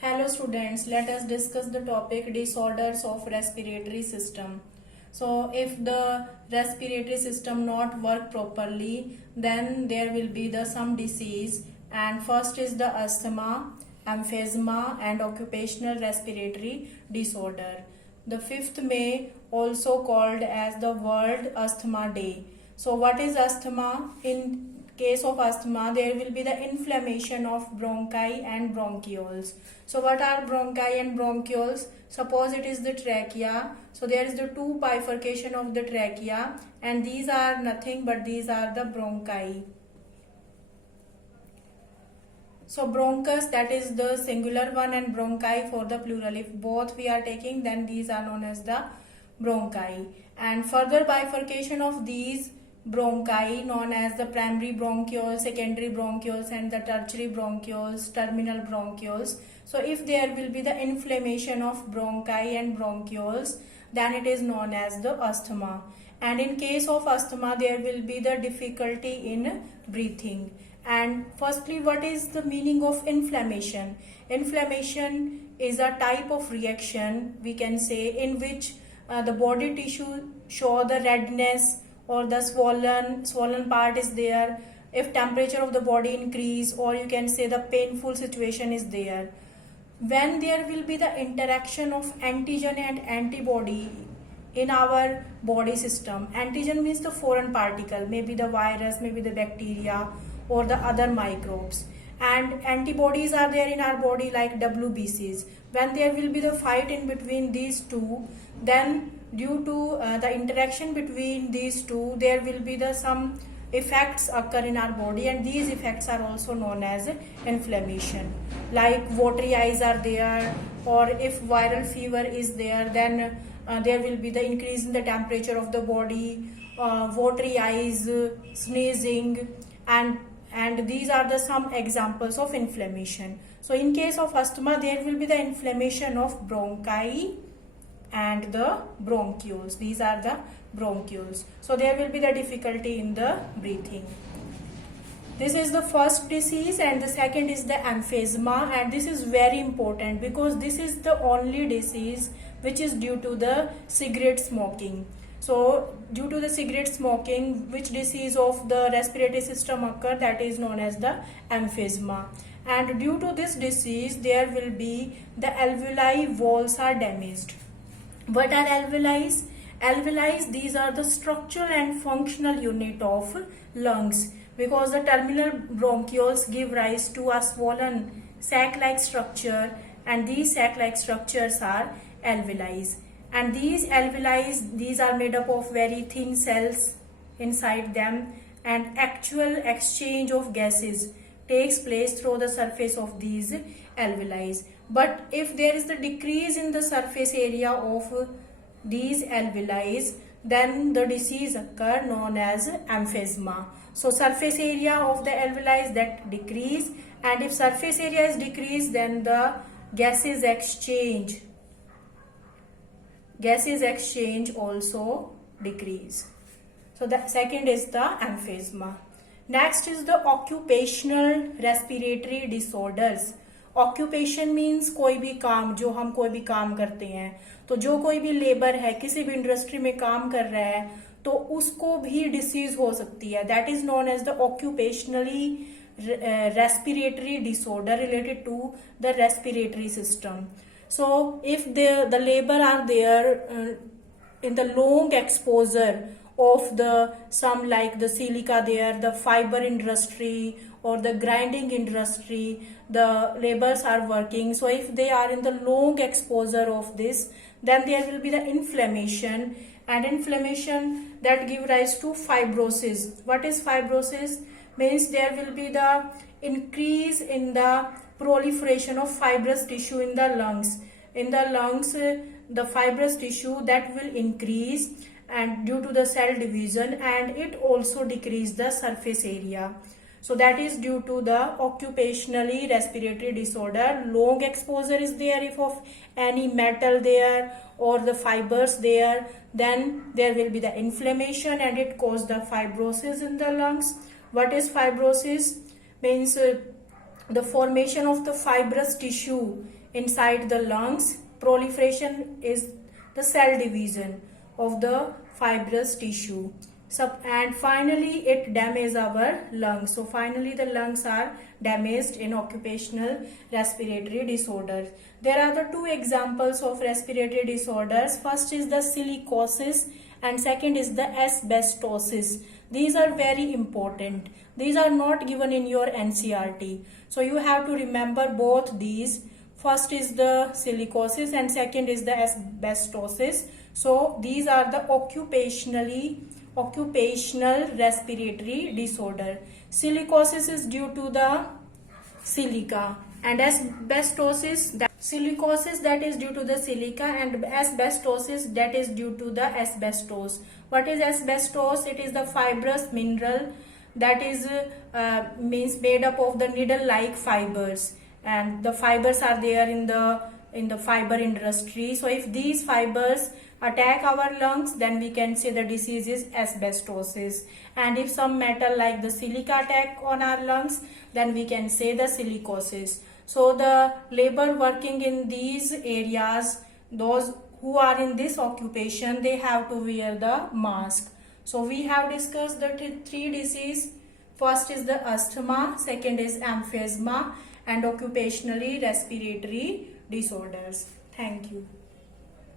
Hello students, let us discuss the topic disorders of respiratory system. So if the respiratory system not work properly, then there will be some disease, and first is the asthma, emphysema and occupational respiratory disorder. The 5th May also called as the World Asthma Day. So what is asthma? In case of asthma, there will be the inflammation of bronchi and bronchioles. So what are bronchi and bronchioles? Suppose it is the trachea. So there is the two bifurcation of the trachea, and these are nothing but these are the bronchi. So bronchus, that is the singular one, and bronchi for the plural. If both we are taking, then these are known as the bronchi. And further bifurcation of these bronchi known as the primary bronchioles, secondary bronchioles and the tertiary bronchioles, terminal bronchioles. So if there will be the inflammation of bronchi and bronchioles, then it is known as the asthma. And in case of asthma, there will be the difficulty in breathing. And firstly, what is the meaning of inflammation? Inflammation is a type of reaction, we can say, in which the body tissue show the redness or the swollen part is there if temperature of the body increase, or you can say the painful situation is there. When there will be the interaction of antigen and antibody in our body system. Antigen means the foreign particle, maybe the virus, maybe the bacteria or the other microbes, and antibodies are there in our body like WBCs. When there will be the fight in between these two, then due to the interaction between these two, there will be some effects occur in our body, and these effects are also known as inflammation. Like watery eyes are there, or if viral fever is there, then there will be the increase in the temperature of the body, watery eyes, sneezing, and these are the some examples of inflammation. So in case of asthma, there will be the inflammation of bronchi and the bronchioles. These are the bronchioles. So there will be the difficulty in the breathing. This is the first disease, and the second is the emphysema, and this is very important because this is the only disease which is due to the cigarette smoking. So due to the cigarette smoking, which disease of the respiratory system occur, that is known as the emphysema. And due to this disease, there will be the alveoli walls are damaged. What are alveoli? Alveoli, these are the structural and functional unit of lungs, because the terminal bronchioles give rise to a swollen sac-like structure, and these sac-like structures are alveoli. And these alveoli, these are made up of very thin cells inside them, and actual exchange of gases takes place through the surface of these alveoli. But if there is the decrease in the surface area of these alveoli, then the disease occur known as emphysema. So surface area of the alveoli that decrease, and if surface area is decreased, then the gases exchange also decrease. So the second is the emphysema. Next is the occupational respiratory disorders. Occupation means कोई भी काम, जो हम कोई भी काम करते हैं, तो जो कोई भी लेबर है, किसी भी इंडस्ट्री में काम कर रहा है, तो उसको भी डिसीज हो सकती है. That is known as the occupationally respiratory disorder related to the respiratory system. So if the labor are there in the long exposure of the some like the silica there, the fiber industry or the grinding industry, the laborers are working. So if they are in the long exposure of this, then there will be the inflammation, and inflammation that give rise to fibrosis. What is fibrosis? Means there will be the increase in the proliferation of fibrous tissue in the lungs. In the lungs, the fibrous tissue that will increase, and due to the cell division, and it also decrease the surface area. So that is due to the occupationally respiratory disorder. Long exposure is there if of any metal there or the fibers there, then there will be the inflammation, and it cause the fibrosis in the lungs. What is fibrosis? Means the formation of the fibrous tissue inside the lungs. Proliferation is the cell division of the fibrous tissue. And finally it damages our lungs. So finally the lungs are damaged in occupational respiratory disorders. There are the two examples of respiratory disorders. First is the silicosis and second is the asbestosis. These are very important. These are not given in your NCERT. So you have to remember both these. First is the silicosis and second is the asbestosis. So these are the occupational respiratory disorder. Silicosis is due to the silica, and silicosis that is due to the silica, and asbestosis that is due to the asbestos. What is asbestos? It is the fibrous mineral that is means made up of the needle like fibers, and the fibers are there in the fiber industry. So if these fibers attack our lungs, then we can say the disease is asbestosis. And if some metal like the silica attack on our lungs, then we can say the silicosis. So the labor working in these areas, those who are in this occupation, they have to wear the mask. So we have discussed the three diseases. First is the asthma, second is emphysema, and occupationally respiratory disorders. Thank you.